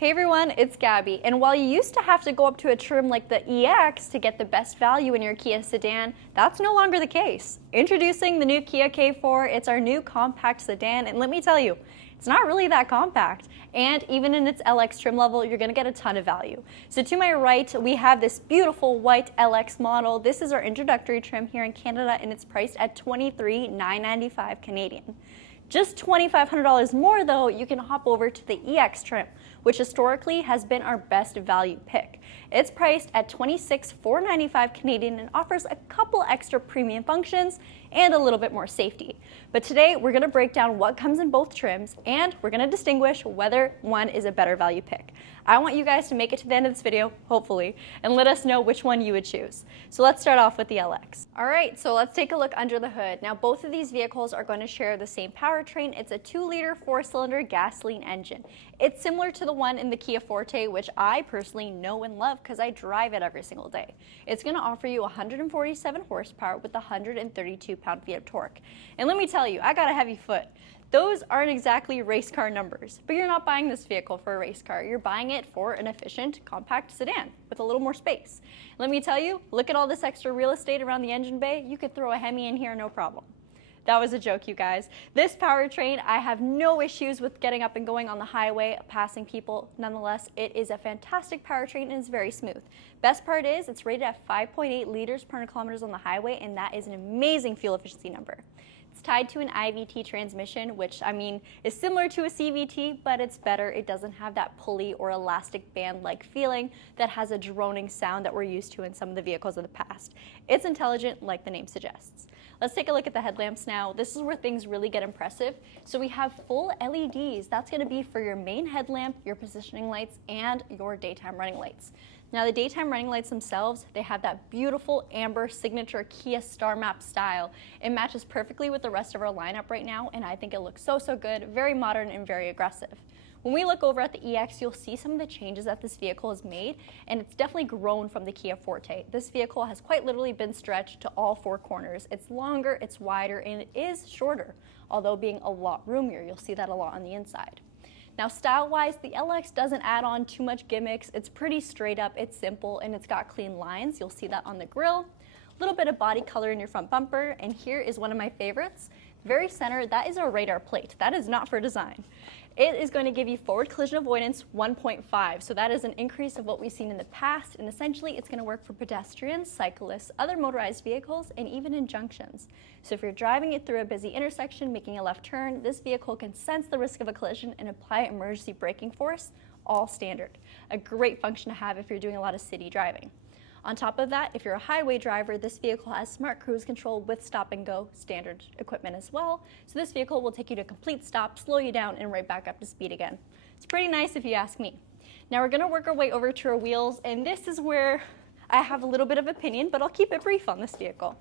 Hey everyone, it's Gabby, and while you used to have to go up to a trim like the EX to get the best value in your Kia sedan, that's no longer the case. Introducing the new Kia K4, it's our new compact sedan, and let me tell you, it's not really that compact. And even in its LX trim level, you're gonna get a ton of value. So to my right, we have this beautiful white LX model. This is our introductory trim here in Canada, and it's priced at $23,995 Canadian. Just $2,500 more though, you can hop over to the EX trim, which historically has been our best value pick. It's priced at $26,495 Canadian and offers a couple extra premium functions and a little bit more safety. But today we're gonna break down what comes in both trims and we're gonna distinguish whether one is a better value pick. I want you guys to make it to the end of this video, hopefully, and let us know which one you would choose. So let's start off with the LX. All right, so let's take a look under the hood. Now both of these vehicles are going to share the same powertrain. It's a 2-liter 4-cylinder gasoline engine. It's similar to the one in the Kia Forte, which I personally know and love because I drive it every single day. It's going to offer you 147 horsepower with 132 pound-feet of torque. And let me tell you, I got a heavy foot. Those aren't exactly race car numbers, but you're not buying this vehicle for a race car. You're buying it for an efficient, compact sedan with a little more space. Let me tell you, look at all this extra real estate around the engine bay. You could throw a Hemi in here, no problem. That was a joke, you guys. This powertrain, I have no issues with getting up and going on the highway, passing people. Nonetheless, it is a fantastic powertrain and it's very smooth. Best part is it's rated at 5.8 liters per 100 kilometers on the highway, and that is an amazing fuel efficiency number. It's tied to an IVT transmission, which is similar to a CVT, but it's better. It doesn't have that pulley or elastic band-like feeling that has a droning sound that we're used to in some of the vehicles of the past. It's intelligent, like the name suggests. Let's take a look at the headlamps now. This is where things really get impressive. So we have full LEDs. That's going to be for your main headlamp, your positioning lights, and your daytime running lights. Now the daytime running lights themselves, they have that beautiful amber signature Kia Star Map style. It matches perfectly with the rest of our lineup right now, and I think it looks so good, very modern and very aggressive. When we look over at the EX, you'll see some of the changes that this vehicle has made, and it's definitely grown from the Kia Forte. This vehicle has quite literally been stretched to all 4 corners. It's longer, it's wider, and it is shorter, although being a lot roomier. You'll see that a lot on the inside. Now style-wise, the LX doesn't add on too much gimmicks. It's pretty straight up, it's simple, and it's got clean lines. You'll see that on the grille. A little bit of body color in your front bumper, and here is one of my favorites. Very center, that is a radar plate. That is not for design. It is going to give you forward collision avoidance 1.5, so that is an increase of what we've seen in the past, and essentially it's going to work for pedestrians, cyclists, other motorized vehicles, and even in junctions. So if you're driving it through a busy intersection, making a left turn, this vehicle can sense the risk of a collision and apply emergency braking force, all standard. A great function to have if you're doing a lot of city driving. On top of that, if you're a highway driver, this vehicle has smart cruise control with stop and go standard equipment as well. So this vehicle will take you to complete stop, slow you down, and right back up to speed again. It's pretty nice if you ask me. Now we're gonna work our way over to our wheels, and this is where I have a little bit of opinion, but I'll keep it brief on this vehicle.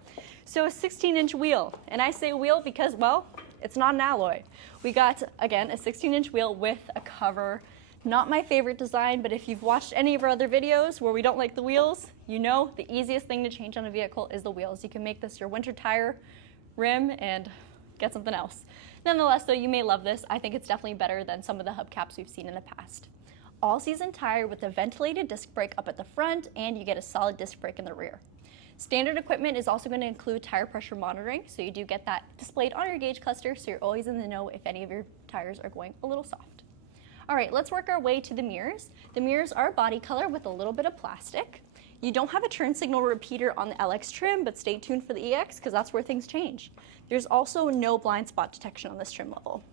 So a 16-inch wheel, and I say wheel because, well, it's not an alloy. We got, again, a 16-inch wheel with a cover. Not my favorite design, but if you've watched any of our other videos where we don't like the wheels, you know the easiest thing to change on a vehicle is the wheels. You can make this your winter tire rim and get something else. Nonetheless, though, you may love this. I think it's definitely better than some of the hubcaps we've seen in the past. All-season tire with a ventilated disc brake up at the front, and you get a solid disc brake in the rear. Standard equipment is also going to include tire pressure monitoring, so you do get that displayed on your gauge cluster, so you're always in the know if any of your tires are going a little soft. All right, let's work our way to the mirrors. The mirrors are body color with a little bit of plastic. You don't have a turn signal repeater on the LX trim, but stay tuned for the EX because that's where things change. There's also no blind spot detection on this trim level.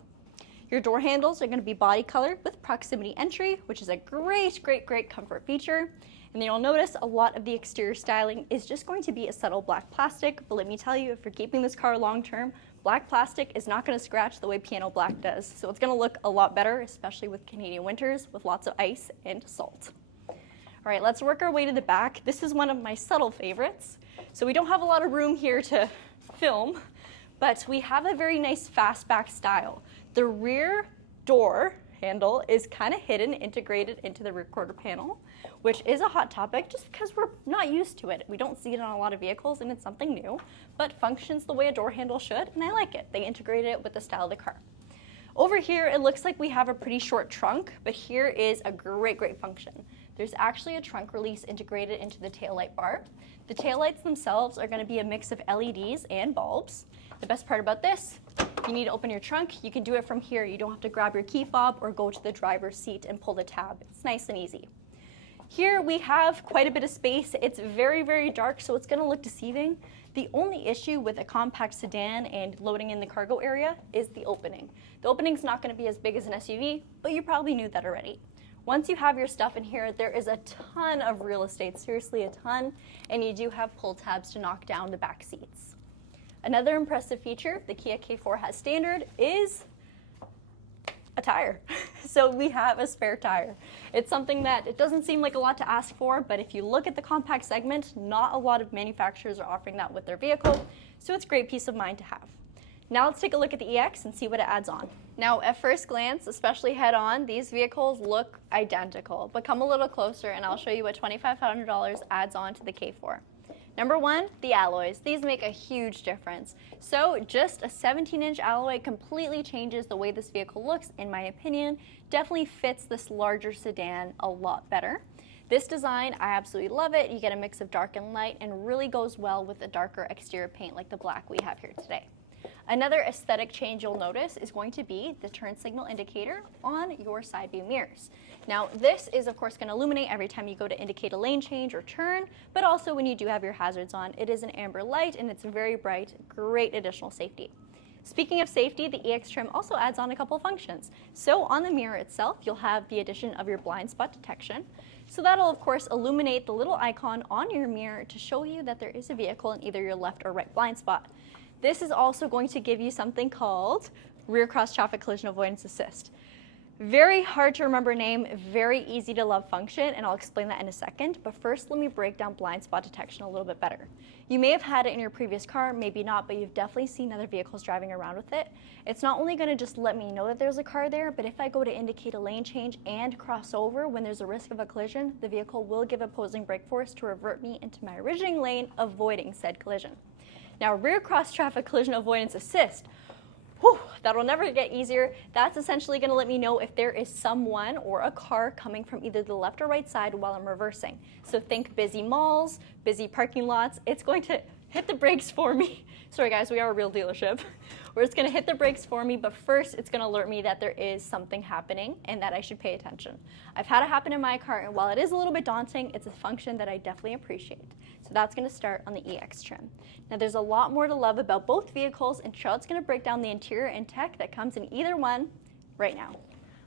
Your door handles are going to be body color with proximity entry, which is a great comfort feature. And then you'll notice a lot of the exterior styling is just going to be a subtle black plastic, but let me tell you, if you're keeping this car long term, black plastic is not going to scratch the way piano black does. So it's going to look a lot better, especially with Canadian winters with lots of ice and salt. All right, let's work our way to the back. This is one of my subtle favorites. So we don't have a lot of room here to film, but we have a very nice fastback style. The rear door handle is kind of hidden, integrated into the rear quarter panel, which is a hot topic just because we're not used to it. We don't see it on a lot of vehicles and it's something new, but functions the way a door handle should, and I like it. They integrated it with the style of the car. Over here, it looks like we have a pretty short trunk, but here is a great function. There's actually a trunk release integrated into the taillight bar. The taillights themselves are going to be a mix of LEDs and bulbs. The best part about this, if you need to open your trunk, you can do it from here. You don't have to grab your key fob or go to the driver's seat and pull the tab. It's nice and easy. Here we have quite a bit of space. It's very dark, so it's going to look deceiving. The only issue with a compact sedan and loading in the cargo area is the opening. The opening's not going to be as big as an SUV, but you probably knew that already. Once you have your stuff in here, there is a ton of real estate, seriously a ton, and you do have pull tabs to knock down the back seats. Another impressive feature the Kia K4 has standard is a tire. So we have a spare tire. It's something that it doesn't seem like a lot to ask for, but if you look at the compact segment, not a lot of manufacturers are offering that with their vehicle, so it's great peace of mind to have. Now let's take a look at the EX and see what it adds on. Now at first glance, especially head-on, these vehicles look identical, but come a little closer and I'll show you what $2,500 adds on to the K4. Number one, the alloys. These make a huge difference. So just a 17-inch alloy completely changes the way this vehicle looks, in my opinion. Definitely fits this larger sedan a lot better. This design, I absolutely love it. You get a mix of dark and light and really goes well with the darker exterior paint like the black we have here today. Another aesthetic change you'll notice is going to be the turn signal indicator on your side view mirrors. Now this is of course going to illuminate every time you go to indicate a lane change or turn, but also when you do have your hazards on. It is an amber light and it's very bright, great additional safety. Speaking of safety, the EX trim also adds on a couple functions. So on the mirror itself, you'll have the addition of your blind spot detection. So that'll of course illuminate the little icon on your mirror to show you that there is a vehicle in either your left or right blind spot. This is also going to give you something called rear cross traffic collision avoidance assist. Very hard to remember name, very easy to love function, and I'll explain that in a second, but first let me break down blind spot detection a little bit better. You may have had it in your previous car, maybe not, but you've definitely seen other vehicles driving around with it. It's not only going to just let me know that there's a car there, but if I go to indicate a lane change and cross over when there's a risk of a collision, the vehicle will give opposing brake force to revert me into my original lane, avoiding said collision. Now, rear cross traffic collision avoidance assist, that'll never get easier. That's essentially going to let me know if there is someone or a car coming from either the left or right side while I'm reversing. So think busy malls, busy parking lots. It's going to hit the brakes for me. Sorry guys, we are a real dealership. Where it's going to hit the brakes for me, but first it's going to alert me that there is something happening and that I should pay attention. I've had it happen in my car, and while it is a little bit daunting, it's a function that I definitely appreciate. So that's going to start on the EX trim. Now there's a lot more to love about both vehicles, and Charlotte's going to break down the interior and tech that comes in either one right now.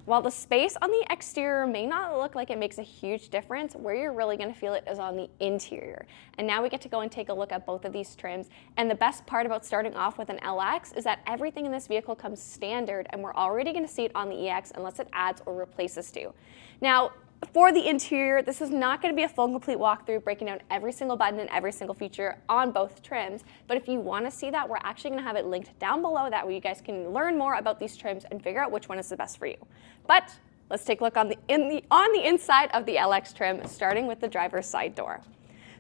While the space on the exterior may not look like it makes a huge difference, where you're really going to feel it is on the interior. And now we get to go and take a look at both of these trims. And the best part about starting off with an LX is that everything in this vehicle comes standard, and we're already going to see it on the EX unless it adds or replaces to. Now, for the interior, this is not going to be a full and complete walkthrough breaking down every single button and every single feature on both trims, but if you want to see that, we're actually going to have it linked down below, that way you guys can learn more about these trims and figure out which one is the best for you. But let's take a look on the inside of the LX trim, starting with the driver's side door.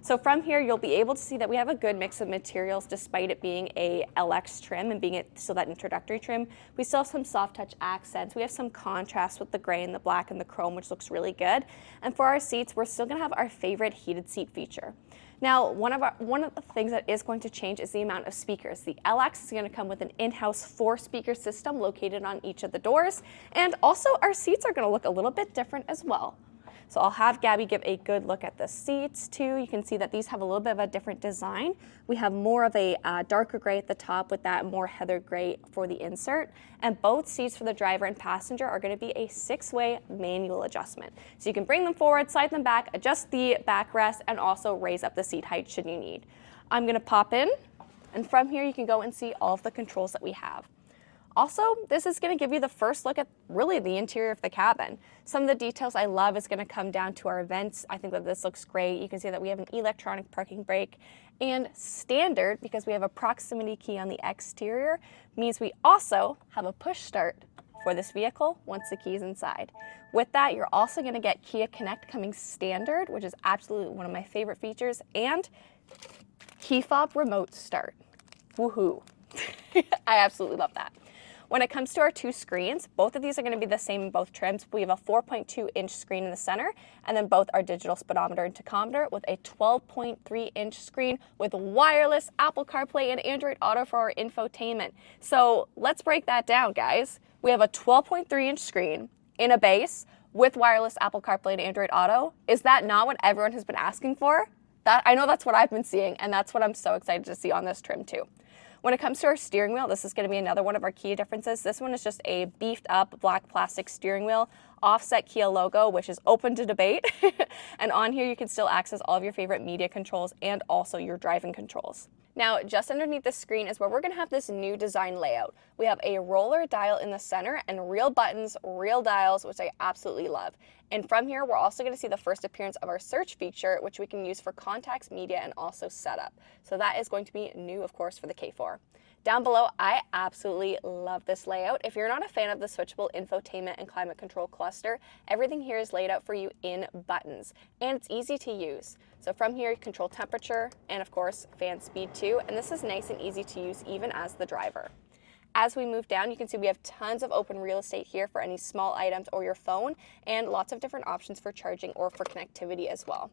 So from here, you'll be able to see that we have a good mix of materials despite it being a LX trim and being still that introductory trim. We still have some soft touch accents. We have some contrast with the gray and the black and the chrome, which looks really good. And for our seats, we're still gonna have our favorite heated seat feature. Now, one of the things that is going to change is the amount of speakers. The LX is going to come with an in-house 4-speaker system located on each of the doors, and also our seats are going to look a little bit different as well. So I'll have Gabby give a good look at the seats too. You can see that these have a little bit of a different design. We have more of a darker gray at the top with that more heather gray for the insert. And both seats for the driver and passenger are going to be a 6-way manual adjustment. So you can bring them forward, slide them back, adjust the backrest, and also raise up the seat height should you need. I'm going to pop in, and from here you can go and see all of the controls that we have. Also, this is going to give you the first look at really the interior of the cabin. Some of the details I love is going to come down to our vents. I think that this looks great. You can see that we have an electronic parking brake, and standard, because we have a proximity key on the exterior, means we also have a push start for this vehicle once the key is inside. With that, you're also going to get Kia Connect coming standard, which is absolutely one of my favorite features, and key fob remote start. Woohoo. I absolutely love that. When it comes to our two screens, both of these are going to be the same in both trims. We have a 4.2-inch screen in the center, and then both our digital speedometer and tachometer with a 12.3-inch screen with wireless Apple CarPlay and Android Auto for our infotainment. So let's break that down, guys. We have a 12.3-inch screen in a base with wireless Apple CarPlay and Android Auto. Is that not what everyone has been asking for? I know that's what I've been seeing, and that's what I'm so excited to see on this trim too. When it comes to our steering wheel, this is going to be another one of our Kia differences. This one is just a beefed up black plastic steering wheel, offset Kia logo, which is open to debate. And on here, you can still access all of your favorite media controls and also your driving controls. Now, just underneath the screen is where we're going to have this new design layout. We have a roller dial in the center and real buttons, real dials, which I absolutely love. And from here, we're also going to see the first appearance of our search feature, which we can use for contacts, media, and also setup. So that is going to be new, of course, for the K4. Down below, I absolutely love this layout. If you're not a fan of the switchable infotainment and climate control cluster, everything here is laid out for you in buttons, and it's easy to use. So from here, you control temperature and, of course, fan speed too, and this is nice and easy to use even as the driver. As we move down, you can see we have tons of open real estate here for any small items or your phone, and lots of different options for charging or for connectivity as well.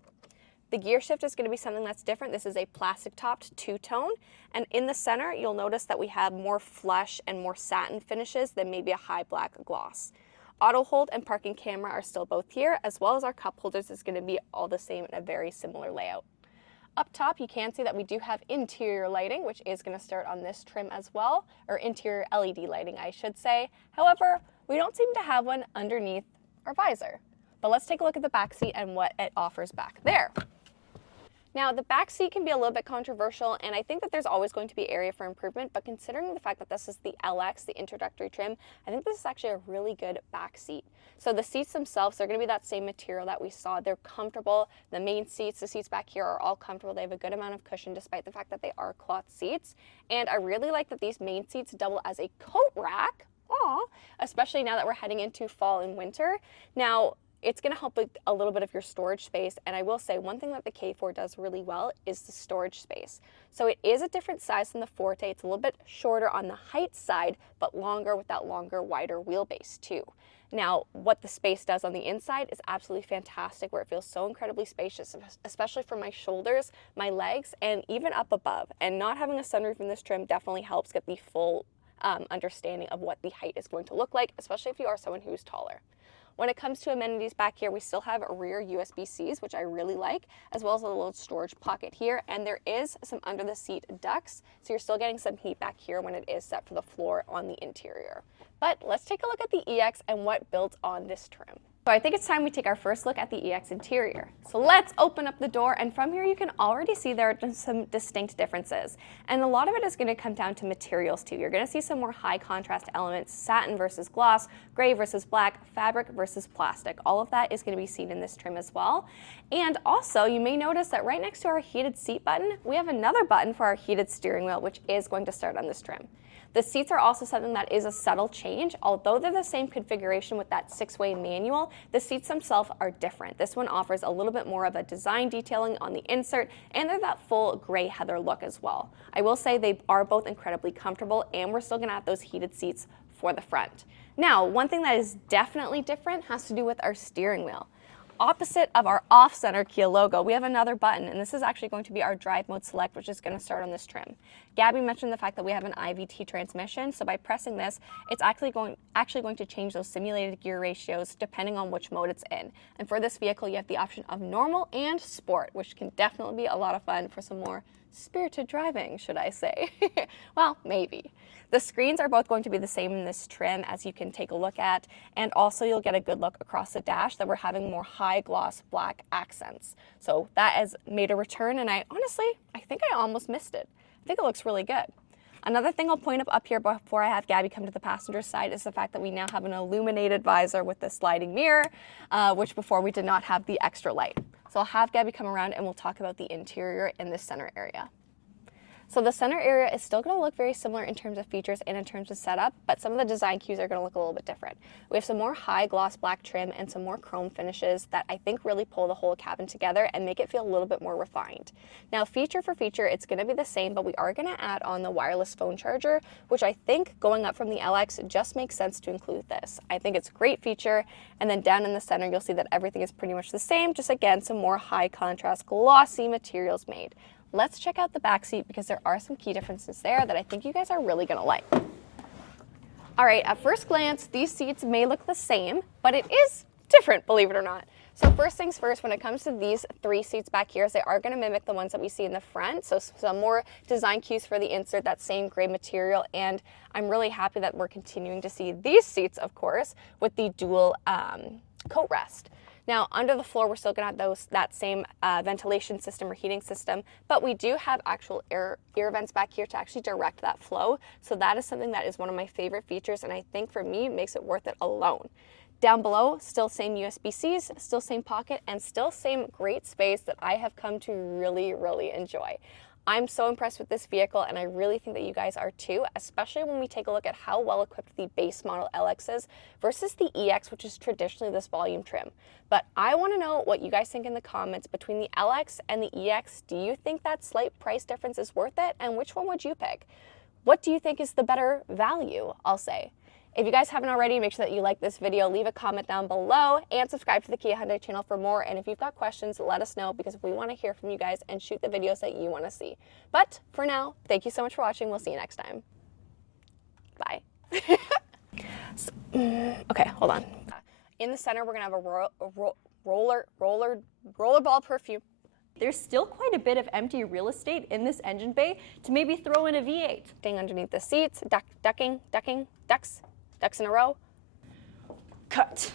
The gear shift is going to be something that's different. This is a plastic-topped two-tone, and in the center, you'll notice that we have more flush and more satin finishes than maybe a high black gloss. Auto hold and parking camera are still both here, as well as our cup holders is going to be all the same in a very similar layout. Up top, you can see that we do have interior lighting, which is going to start on this trim as well, or interior LED lighting, I should say. However, we don't seem to have one underneath our visor. But let's take a look at the back seat and what it offers back there. Now, the back seat can be a little bit controversial, and I think that there's always going to be area for improvement, but considering the fact that this is the LX, the introductory trim, I think this is actually a really good back seat. So the seats themselves, they're going to be that same material that we saw. They're comfortable. The main seats, the seats back here are all comfortable. They have a good amount of cushion despite the fact that they are cloth seats. And I really like that these main seats double as a coat rack, especially now that we're heading into fall and winter. Now, it's going to help with a little bit of your storage space, and I will say one thing that the K4 does really well is the storage space. So it is a different size than the Forte. It's a little bit shorter on the height side, but longer with that longer, wider wheelbase too. Now, what the space does on the inside is absolutely fantastic, where it feels so incredibly spacious, especially for my shoulders, my legs, and even up above. And not having a sunroof in this trim definitely helps get the full understanding of what the height is going to look like, especially if you are someone who's taller. When it comes to amenities back here, we still have rear USB-Cs, which I really like, as well as a little storage pocket here, and there is some under the seat ducts, so you're still getting some heat back here when it is set for the floor on the interior. But let's take a look at the EX and what builds on this trim. So I think it's time we take our first look at the EX interior. So let's open up the door, and from here you can already see there are some distinct differences. And a lot of it is going to come down to materials too. You're going to see some more high contrast elements, satin versus gloss, gray versus black, fabric versus plastic. All of that is going to be seen in this trim as well. And also you may notice that right next to our heated seat button, we have another button for our heated steering wheel, which is going to start on this trim. The seats are also something that is a subtle change. Although they're the same configuration with that 6-way manual, the seats themselves are different. This one offers a little bit more of a design detailing on the insert, and they're that full gray heather look as well. I will say they are both incredibly comfortable, and we're still gonna have those heated seats for the front. Now, one thing that is definitely different has to do with our steering wheel. Opposite of our off-center Kia logo, we have another button, and this is actually going to be our drive mode select, which is going to start on this trim. Gabby mentioned the fact that we have an IVT transmission, so by pressing this, it's actually going to change those simulated gear ratios depending on which mode it's in. And for this vehicle, you have the option of normal and sport, which can definitely be a lot of fun for some more spirited driving, should I say. Well, maybe. The screens are both going to be the same in this trim, as you can take a look at, and also you'll get a good look across the dash that we're having more high gloss black accents. So that has made a return, and I think I almost missed it. I think it looks really good. Another thing I'll point up here before I have Gabby come to the passenger side is the fact that we now have an illuminated visor with the sliding mirror, which before we did not have the extra light. So I'll have Gabby come around and we'll talk about the interior in this center area. So the center area is still going to look very similar in terms of features and in terms of setup, but some of the design cues are going to look a little bit different. We have some more high gloss black trim and some more chrome finishes that I think really pull the whole cabin together and make it feel a little bit more refined. Now, feature for feature, it's going to be the same, but we are going to add on the wireless phone charger, which I think going up from the LX just makes sense to include this. I think it's a great feature, and then down in the center, you'll see that everything is pretty much the same, just again, some more high contrast glossy materials made. Let's check out the back seat because there are some key differences there that I think you guys are really gonna like. All right, at first glance, these seats may look the same, but it is different, believe it or not. So first things first, when it comes to these 3 seats back here, they are gonna mimic the ones that we see in the front. So some more design cues for the insert, that same gray material, and I'm really happy that we're continuing to see these seats, of course, with the dual coat rest. Now, under the floor, we're still gonna have that same ventilation system or heating system, but we do have actual air vents back here to actually direct that flow. So that is something that is one of my favorite features, and I think for me, makes it worth it alone. Down below, still same USB-Cs, still same pocket, and still same great space that I have come to really, really enjoy. I'm so impressed with this vehicle, and I really think that you guys are too, especially when we take a look at how well equipped the base model LX is versus the EX, which is traditionally this volume trim. But I want to know what you guys think in the comments between the LX and the EX. Do you think that slight price difference is worth it? And which one would you pick? What do you think is the better value, I'll say? If you guys haven't already, make sure that you like this video, leave a comment down below, and subscribe to the Kia Hyundai channel for more. And if you've got questions, let us know because we want to hear from you guys and shoot the videos that you want to see. But for now, thank you so much for watching. We'll see you next time. Bye. Okay, hold on. In the center, we're gonna have a rollerball perfume. There's still quite a bit of empty real estate in this engine bay to maybe throw in a V8. Thing underneath the seats, ducks in a row. Cut.